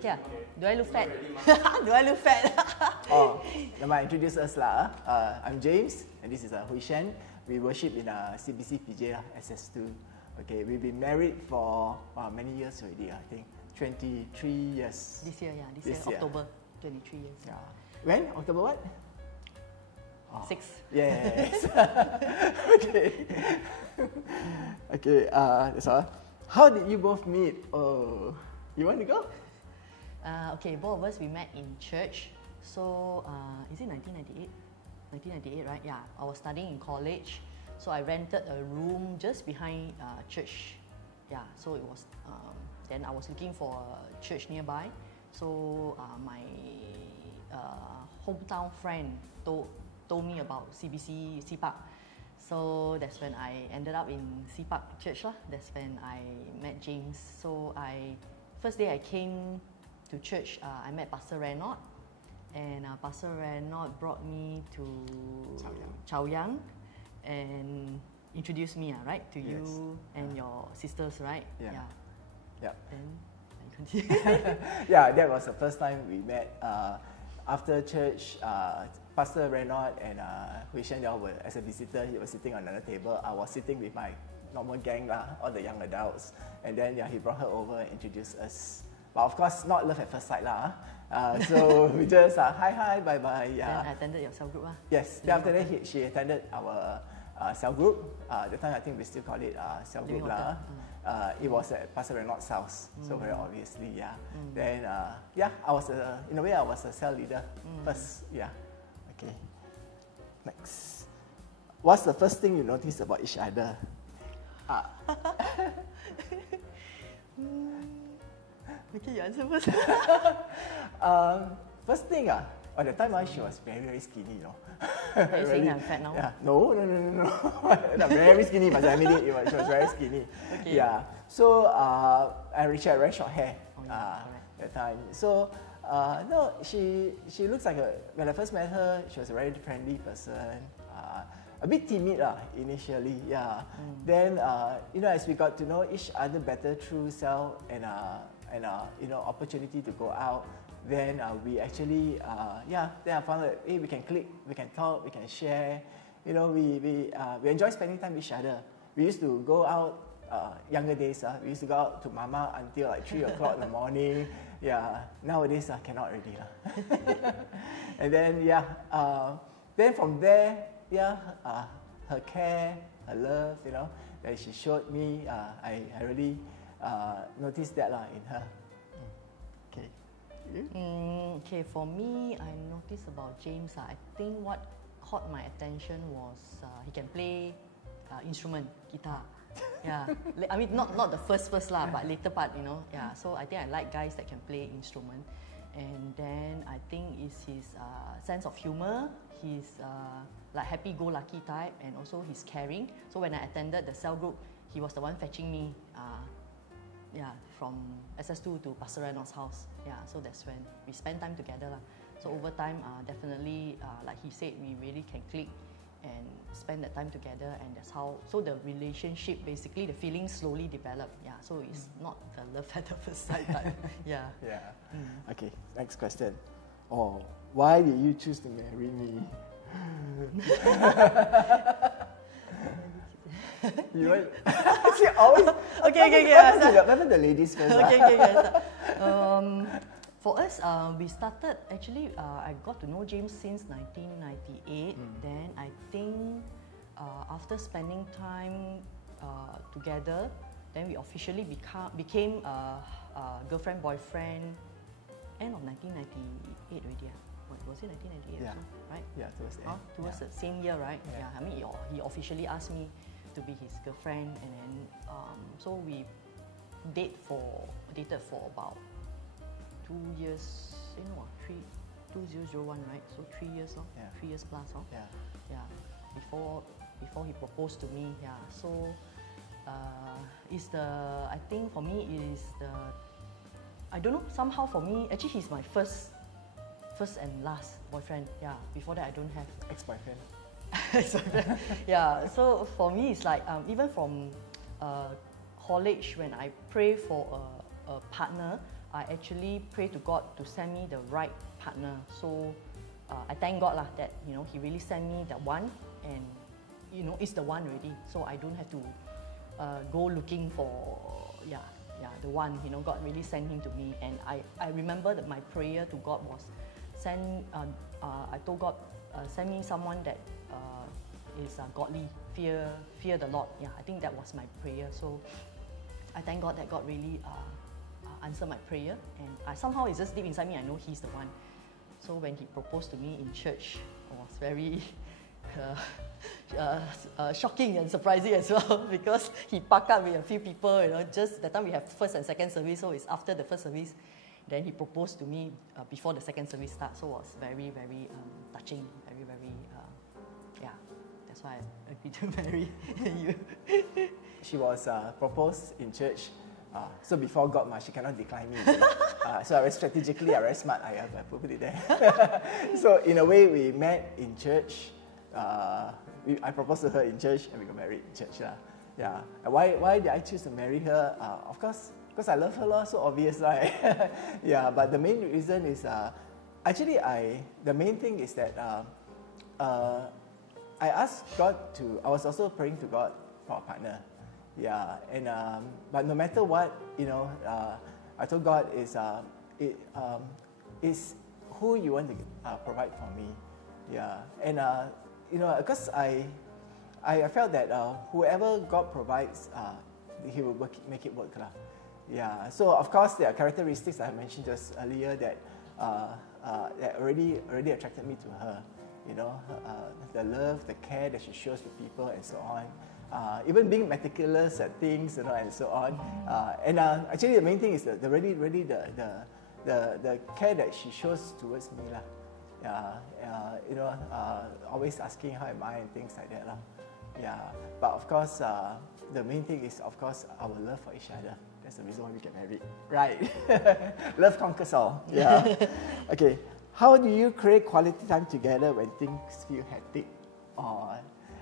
Okay, do I look fat? Do I look fat? Oh, let me introduce us lah. I'm James, and this is Shuen. We worship in CBC PJ SS2. Okay, we've been married for many years already. I think 23 years. This year, yeah, this year. October, 23 years. Yeah. When? October what? 6. Yes. Okay. Okay. That's all. How did you both meet? Oh, you want to go? Okay, both of us we met in church. So is it 1998? 1998, right? Yeah, I was studying in college, so I rented a room just behind church. Yeah, so it was. Then I was looking for a church nearby. So my hometown friend told me about CBC CPAC. So that's when I ended up in CPAC Church lah. That's when I met James. So first day I came to church, I met Pastor Renaud, and Pastor Renaud brought me to Chaoyang and introduced me, right, to you and your sisters, right? Yeah. Then I continue. Yeah, that was the first time we met. After church, Pastor Renaud and Shuen, were as a visitor. He was sitting on another table. I was sitting with my normal gang lah, all the young adults. And then he brought her over and introduced us. But of course, not love at first sight lah. So we just hi, bye bye. Then I attended your cell group lah. Yes. Then after that, she attended our cell group. The time I think we still call it cell group lah. It was at Pastor Renaud's house, so very obviously, yeah. Then I was in a way I was a cell leader first, yeah. Okay. Next, what's the first thing you noticed about each other? Okay, you answer first. First thing, at the time she was very skinny, you know. Are you saying I'm fat now? Yeah. No. Not very skinny, but I mean she was very skinny. Okay. Yeah. So and she had very short hair at that time. So no, she looks like when I first met her, she was a very friendly person. A bit timid initially, yeah. Then as we got to know each other better through cell and opportunity to go out, then we actually then I found that we can click, we can talk, we can share. We enjoy spending time with each other. We used to go out younger days. We used to go out to Mama until like 3 o'clock in the morning. Yeah, nowadays cannot already And then then from there. Her care, her love, that she showed me, I really noticed that in her. Okay. Okay, for me, I noticed about James. I think what caught my attention was he can play instrument, guitar. Yeah, I mean not the first lah, but later part, Yeah, so I think I like guys that can play instrument, and then I think it's his sense of humor. He's like happy-go-lucky type, and also he's caring. So when I attended the cell group, he was the one fetching me, from SS2 to Pastor Renaud's house. Yeah, so that's when we spend time together lah. So over time, definitely, like he said, we really can click and spend that time together, and that's how. So the relationship, basically, the feelings slowly develop. Yeah, so it's not the love at the first sight type. Yeah. Okay, next question. Why did you choose to marry me? She always. Okay. Remember the ladies first. Okay. For us, we started actually. I got to know James since 1998. Then I think after spending time together, then we officially became girlfriend boyfriend. End of 1998 already. Was it 1998? Yeah. Also, right? Yeah, towards the end. Towards the same year, right? Yeah. I mean, he officially asked me to be his girlfriend, and then so we dated for about 2 years. 2001, right? So 3 years, 3 years plus, Yeah. Before he proposed to me, yeah. So I think for me is I don't know, somehow for me, actually he's my first and last boyfriend. Yeah, before that I don't have ex-boyfriend. Yeah, so for me it's like even from college, when I pray for a partner, I actually pray to God to send me the right partner. So I thank God lah that He really sent me that one, and it's the one already. So I don't have to go looking for the one. God really sent him to me, and I remember that my prayer to God was I told God, send me someone that is godly, fear the Lord. Yeah, I think that was my prayer. So I thank God that God really answered my prayer, and somehow it's just deep inside me, I know He's the one. So when He proposed to me in church, it was very shocking and surprising as well, because He parked up with a few people, just that time we have first and second service, so it's after the first service. Then He proposed to me before the second service starts, so it was very, very touching, very, very, that's why I agreed to marry you. She was proposed in church, so before God, she cannot decline me. So I strategically, very smart, I put it there. So in a way, we met in church. I proposed to her in church, and we got married in church. Yeah. And why did I choose to marry her? Of course, because I love her, so obvious, right? Yeah. But the main reason is the main thing is that I asked God I was also praying to God for a partner. Yeah, and but no matter what, I told God is who you want to provide for me. Yeah, and because I felt that whoever God provides, He will make it work, lah. Yeah. So of course there are characteristics I mentioned just earlier that already attracted me to her. The love, the care that she shows to people, and so on. Even being meticulous at things, and so on. And actually, the main thing is the care that she shows towards me, lah. Always asking how am I and things like that, lah. Yeah. But of course, the main thing is, of course, our love for each other. That's the reason why we get married, right? Love conquers all. Yeah. Okay. How do you create quality time together when things feel hectic?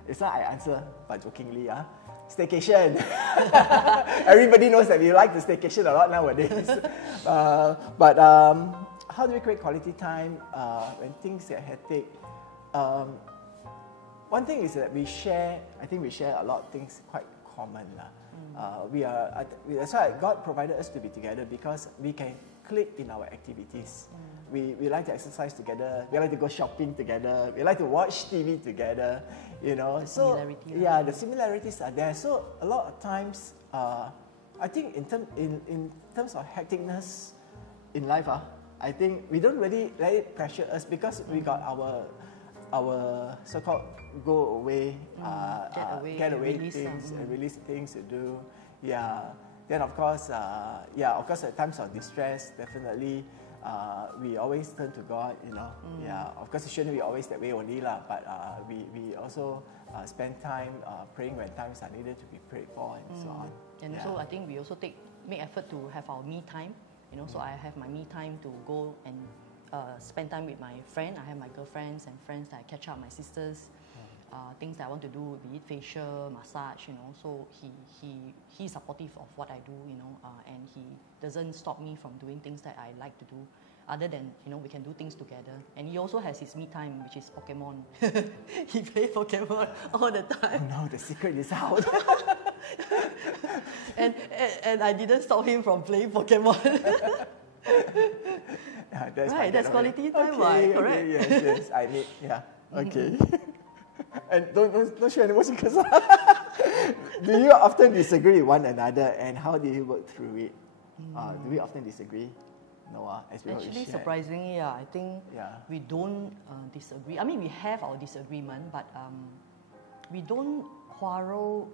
It's not I answer, but jokingly, staycation. Everybody knows that we like the staycation a lot nowadays. But how do we create quality time when things get hectic? One thing is that I think we share a lot of things quite common. That's why God provided us to be together, because we can click in our activities. We like to exercise together. We like to go shopping together. We like to watch TV together. So the similarities are there. So a lot of times, I think in terms of hecticness in life, I think we don't really let it pressure us, because we got our so-called go away, get away things, and release things to do. Yeah. Then of course, at times of distress, definitely, we always turn to God. Yeah. Of course, it shouldn't be always that way only, lah. But we also spend time praying when times are needed to be prayed for, and so on. And also, I think we also make effort to have our me time. So I have my me time to go and spend time with my friend. I have my girlfriends and friends that I catch up, my sisters. Things that I want to do, be it facial, massage, So he's supportive of what I do, and he doesn't stop me from doing things that I like to do. Other than, we can do things together. And he also has his me time, which is Pokemon. He plays Pokemon all the time. Oh no, the secret is out. and I didn't stop him from playing Pokemon. That's quality time, right? Correct? Yes, I need, okay. And don't share any more secrets. Do you often disagree with one another, and how do you work through it? Do we often disagree? No, actually, surprisingly, I think we don't disagree. I mean, we have our disagreement, but we don't quarrel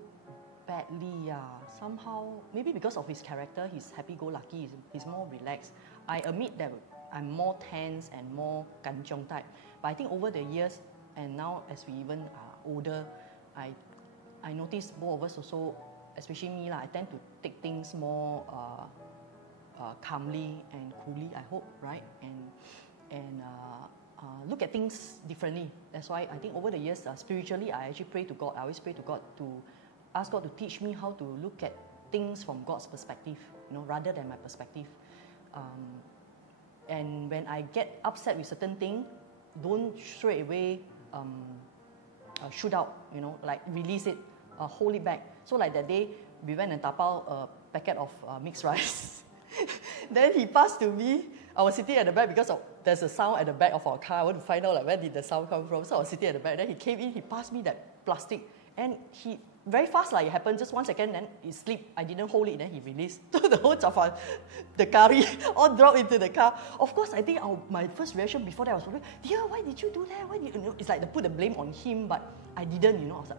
badly. Somehow, maybe because of his character, he's happy-go-lucky. He's more relaxed. I admit that I'm more tense and more kanchiong type. But I think over the years, and now as we even are older, I notice both of us also, especially me, I tend to take things more calmly and coolly, I hope, right? And look at things differently. That's why I think over the years, spiritually, I actually pray to God. I always pray to God to ask God to teach me how to look at things from God's perspective, rather than my perspective. And when I get upset with certain thing, don't straight away shoot out, you know, like release it, hold it back. So like that day, we went and tapao a packet of mixed rice. Then he passed to me. I was sitting at the back because there's a sound at the back of our car. I want to find out like where did the sound come from. So I was sitting at the back. Then he came in, he passed me that plastic. And he, very fast like it happened, just 1 second, then he slipped. I didn't hold it, then he released. So the whole chafa, the curry, all dropped into the car. Of course, I think my first reaction before that was, dear, why did you do that? Why did you know? It's like they put the blame on him, but I didn't, you know. I was like,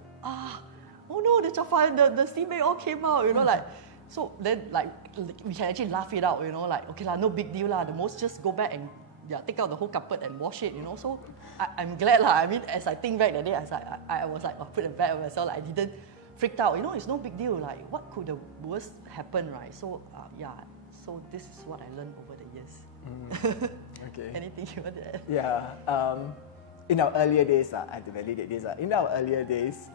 oh no, the chafa, the steam egg all came out, you know, like. So then, like, we can actually laugh it out, you know, like, okay lah, no big deal lah. The most just go back and take out the whole carpet and wash it, you know. So I'm glad lah. I mean, as I think back that day, I was like, put a bag on myself. Like, I didn't freak out. You know, it's no big deal. Like, what could the worst happen, right? So so this is what I learned over the years. Okay. Anything you want to add? Yeah. In our earlier days, I have to validate this. In our earlier days,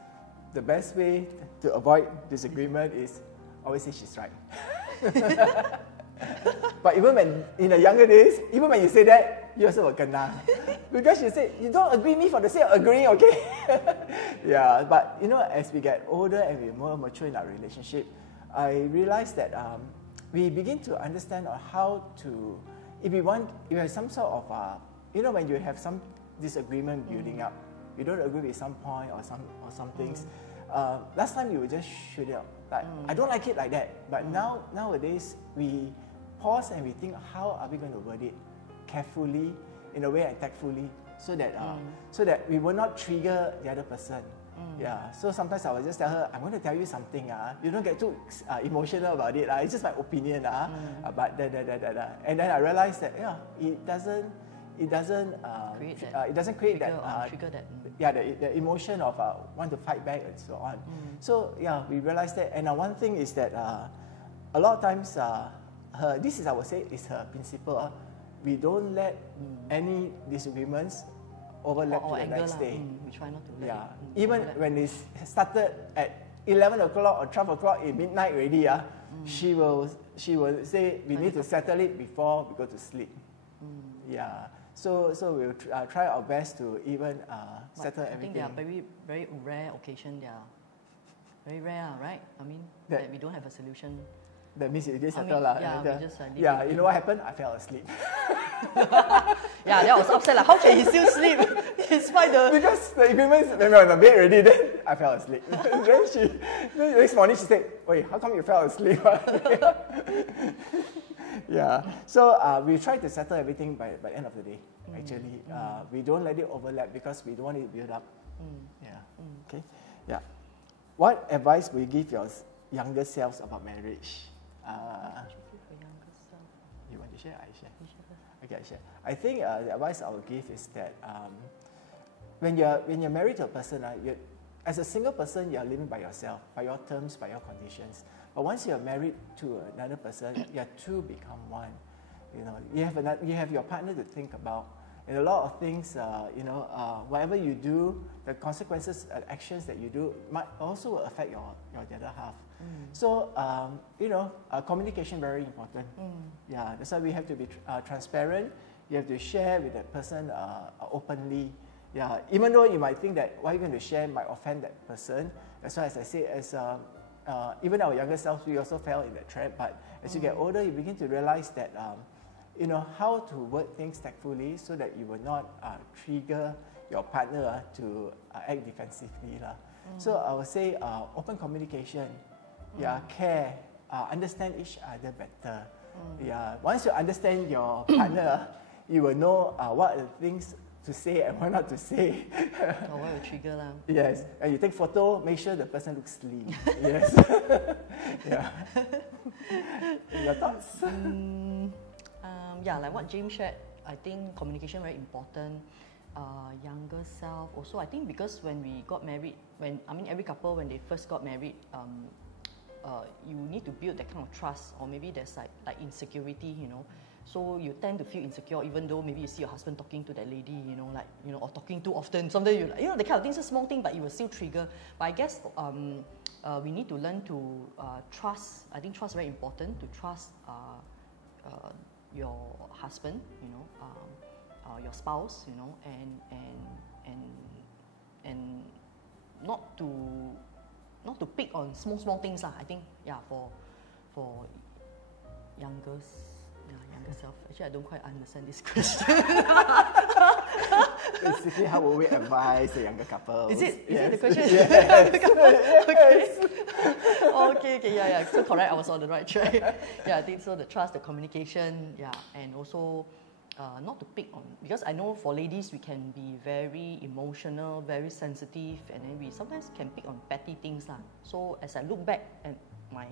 the best way to avoid disagreement is always say she's right. But even when, in the younger days, even when you say that, you also will kena. Because you say, you don't agree me for the sake of agreeing, okay? Yeah, but you know, as we get older and we're more mature in our relationship, I realize that we begin to understand how to, if you have some sort of, you know, when you have some disagreement building up, you don't agree with some point or some things, last time you would just shoot it out. Like, I don't like it like that. But nowadays, we pause and we think, how are we going to word it carefully, in a way and tactfully, so that we will not trigger the other person. Yeah. So sometimes I will just tell her, I'm going to tell you something. You don't get too emotional about it. It's just my opinion. But and then I realized that it doesn't create trigger that. Yeah, the emotion of want to fight back and so on. So yeah, we realized that. And one thing is that a lot of times, this is, I would say, is her principle. We don't let any disagreements overlap to the next day. We try not to let it even overlap. when it started at 11 o'clock or 12 o'clock in midnight already, she will say we need to settle it before we go to sleep. Yeah. So we'll try our best to even settle everything. I think there are very, very rare occasions. They are very rare, right? I mean, that we don't have a solution. That means it did settle. You know what happened? I fell asleep. Yeah, that was upset. Like, how can he still sleep? Despite the... Because the agreements, when we were on the bed already, then I fell asleep. Then the next morning she said, wait, how come you fell asleep? Yeah, so we try to settle everything by the end of the day, actually. We don't let it overlap because we don't want it to build up. Okay. Yeah. What advice will you give your younger selves about marriage? You want to share? I share. Okay, I share. I think the advice I will give is that when you're married to a person, as a single person, you're living by yourself, by your terms, by your conditions. But once you're married to another person, you two become one. You know, you have your partner to think about, and a lot of things. Whatever you do, the consequences, actions that you do, might also affect your the other half. So communication very important. Yeah, that's why we have to be transparent. You have to share with that person openly. Yeah, even though you might think that what you're going to share might offend that person. That's why, as I say, even our younger selves, we also fell in that trap. But as you get older, you begin to realize that how to word things tactfully so that you will not trigger your partner to act defensively. So I would say open communication, care, understand each other better. Yeah, once you understand your partner, you will know what are the things to say and what not to say. Or what will trigger lah. Yes, and you take photo, make sure the person looks slim. Yes. Yeah. Your thoughts? Like what James shared, I think communication very important. Younger self also, I think because when we got married, every couple when they first got married, you need to build that kind of trust, or maybe there's like insecurity, So you tend to feel insecure even though maybe you see your husband talking to that lady, or talking too often. Sometimes you the kind of things, a small thing, but it will still trigger. But I guess we need to learn to trust. I think trust is very important, to trust your husband, your spouse, and not to pick on small things lah. I think for younger self. Actually, I don't quite understand this question. Basically, how will we advise the younger couple? Is it the question? Yes. Okay, yeah. So correct, I was on the right track. Yeah, I think so. The trust, the communication, and also not to pick on, because I know for ladies we can be very emotional, very sensitive, and then we sometimes can pick on petty things lah. So as I look back at my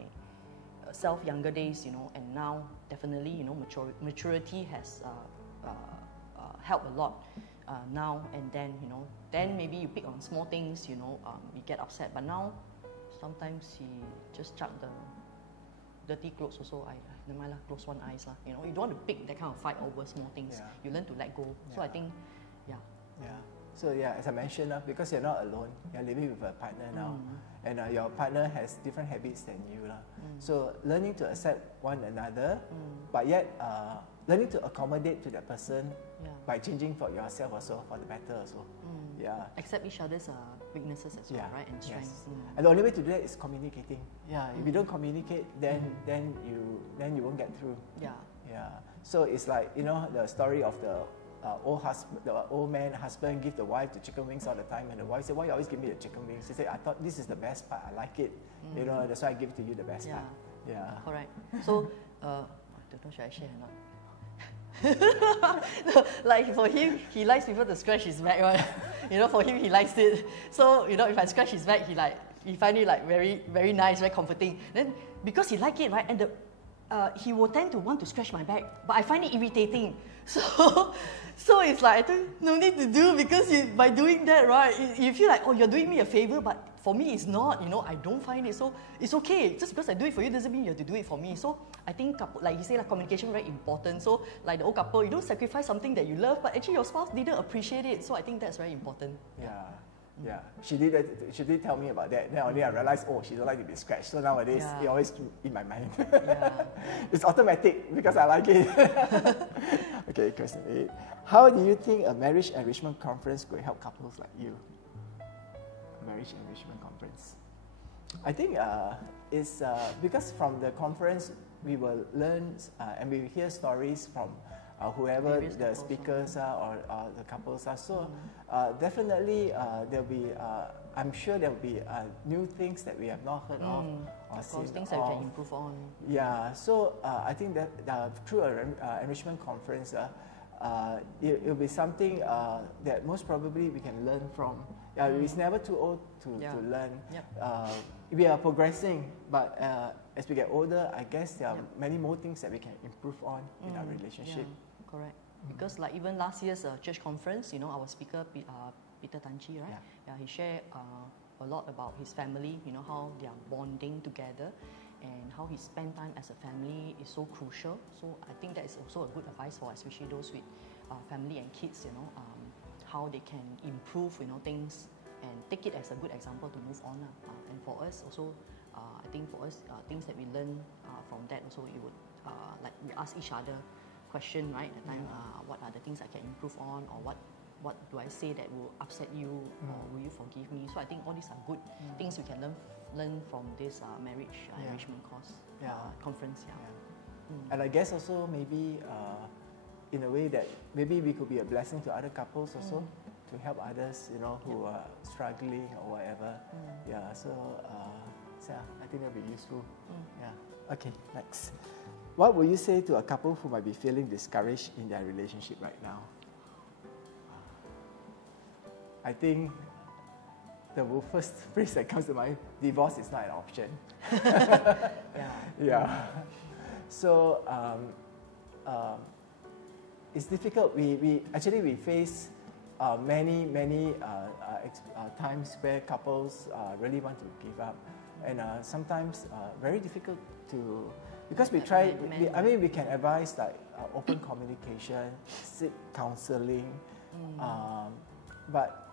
younger days, and now definitely, maturity has helped a lot now and then, then maybe you pick on small things, you get upset, but now sometimes he just chuck the dirty clothes also, never mind lah, close one eyes lah, you don't want to pick that kind of fight over small things. You learn to let go. So I think, So as I mentioned, because you're not alone, you're living with a partner now, and your partner has different habits than you. So learning to accept one another, but yet learning to accommodate to that person by changing for yourself also, for the better also. Accept each other's weaknesses as well, right, and strengths. And the only way to do that is communicating. If you don't communicate, then you won't get through. So it's like, the story of the old man husband give the wife the chicken wings all the time, and the wife said, "Why you always give me the chicken wings?" He said, "I thought this is the best part. I like it. That's why I give to you the best part." Correct. So, I don't know, should I share or not? Like for him, he likes people to scratch his back, right? For him, he likes it. So, if I scratch his back, he find it like very, very nice, very comforting. Then because he like it, right, and he will tend to want to scratch my back, but I find it irritating. So it's like, I think no need to do, because by doing that, right, you feel like, oh, you're doing me a favor, but for me it's not, I don't find it. So it's okay. Just because I do it for you doesn't mean you have to do it for me. So I think, like you say, communication very important. So like the old couple, you don't sacrifice something that you love, but actually your spouse didn't appreciate it. So I think that's very important. She did tell me about that. Then only I realized, she don't like to be scratched. So nowadays, it always in my mind. It's automatic because I like it. Okay, question 8. How do you think a marriage enrichment conference could help couples like you? Marriage enrichment conference. I think it's because from the conference we will learn and we will hear stories from whoever the speakers are or the couples are. So definitely there'll be, I'm sure there'll be new things that we have not heard of or seen. Things that we can improve on. So I think that through an enrichment conference, it'll be something that most probably we can learn from. It's never too old to learn. We are progressing, but as we get older, I guess there are many more things that we can improve on in our relationship. Correct. Because like even last year's church conference, our speaker, Peter Tanchi, right? He shared a lot about his family, how they are bonding together and how he spend time as a family is so crucial. So I think that is also a good advice for especially those with family and kids, how they can improve, things and take it as a good example to move on. And for us also, I think for us, things that we learn from that also, it would, like we ask each other question, right, at the time, what are the things I can improve on, or what do I say that will upset you, or will you forgive me? So I think all these are good things we can learn from this marriage enrichment course conference. And I guess also maybe in a way that maybe we could be a blessing to other couples also, to help others, who are struggling or whatever. So I think that'll be useful. Okay, next. What would you say to a couple who might be feeling discouraged in their relationship right now? I think the first phrase that comes to mind, divorce is not an option. So it's difficult. We actually face many times where couples really want to give up, and sometimes very difficult to, because we try. We can advise like open communication, seek counseling, but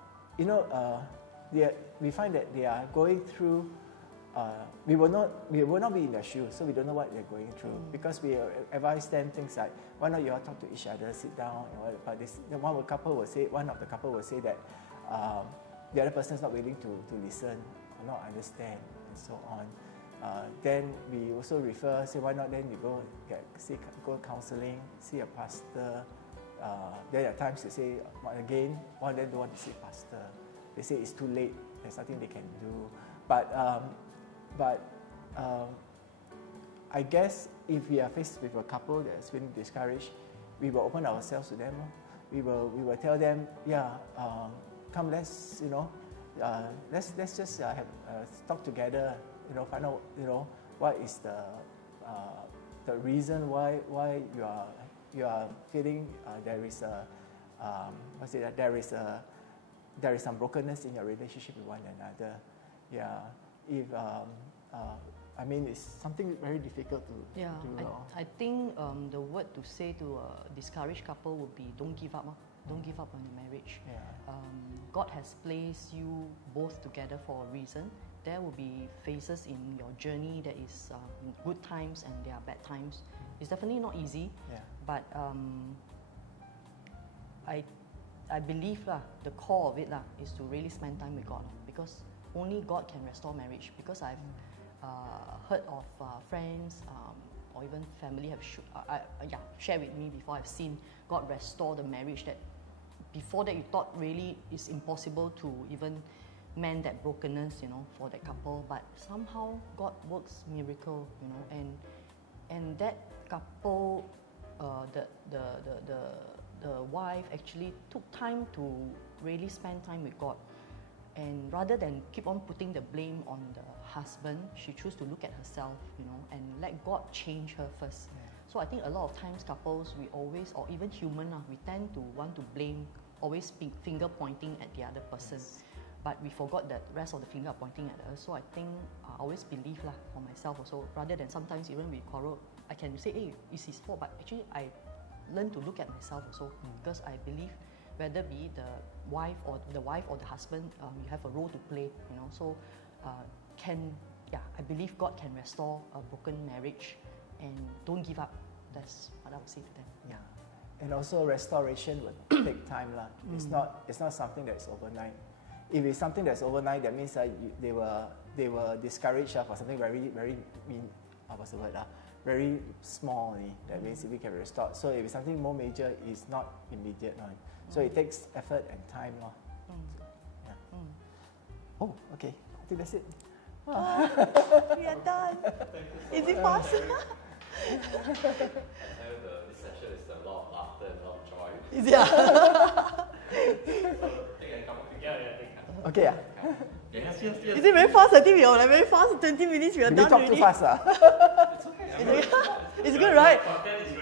we find that they are going through we will not be in their shoes, so we don't know what they're going through. Because we advise them things like, why not you all talk to each other, sit down, and what, but this, one of the couple will say that the other person is not willing to listen or not understand, and so on. Then we also refer, say, why not then you go go counseling, see a pastor. There are times they say, again, one of them don't want to see a pastor. They say it's too late, there's nothing they can do. But I guess if we are faced with a couple that's feeling discouraged, we will open ourselves to them. We will tell them, come, let's just have talk together. Find out what is the reason why you are feeling there is some brokenness in your relationship with one another. Yeah, if it's something very difficult to do. I think the word to say to a discouraged couple would be don't give up. Don't give up on your marriage. Yeah. God has placed you both together for a reason. There will be phases in your journey that is good times and there are bad times. It's definitely not easy, but I believe the core of it is to really spend time with God, because only God can restore marriage. Because I've heard of friends or even family have shared with me before. I've seen God restore the marriage that before that you thought really is impossible to even mend that brokenness, for that couple. But somehow God works miracle, and that couple, the wife actually took time to really spend time with God. And rather than keep on putting the blame on the husband, she chose to look at herself, and let God change her first. Yeah. So I think a lot of times couples, we always, or even human, we tend to want to blame, always finger pointing at the other person. Yes. But we forgot that rest of the finger pointing at us. So I think I always believe for myself also, rather than sometimes even we quarrel, I can say, hey, it's his fault, but actually I learn to look at myself also, because I believe whether be the wife or the husband, you have a role to play, So I believe God can restore a broken marriage, and don't give up. That's what I would say to them. Yeah. And also restoration will take time, It's not something that's overnight. If it's something that's overnight, that means they were discouraged for something very, very very small. That means if we can restore. So if it's something more major, it's not immediate. So it takes effort and time. Oh, okay. I think that's it. Oh, we are done. Is it fast? I tell you, this session is a lot of laughter and a lot of joy. Is it? So they can come together. Okay, Yes. Is it very fast? I think we are very fast. 20 minutes, we are done. Did we talk already. too fast? It's okay. It's good, right?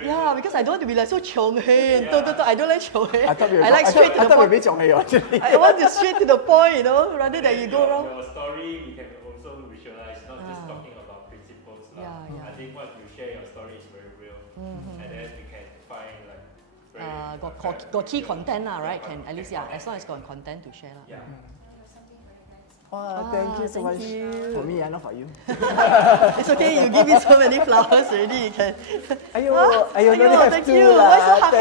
Yeah, because I don't want to be like so chong hey. I don't like chong hey. I like straight to the point. chong hey actually. I want to straight to the point, rather than you go wrong. Your story, you can also visualize, not just talking about principles. I think what you share your story is very real, and then we can find got key content right? Can at least as long as got content to share Wow, thank you so much. For me, not for you. It's okay, you give me so many flowers already. You can. Ayo, thank you. Why so hard,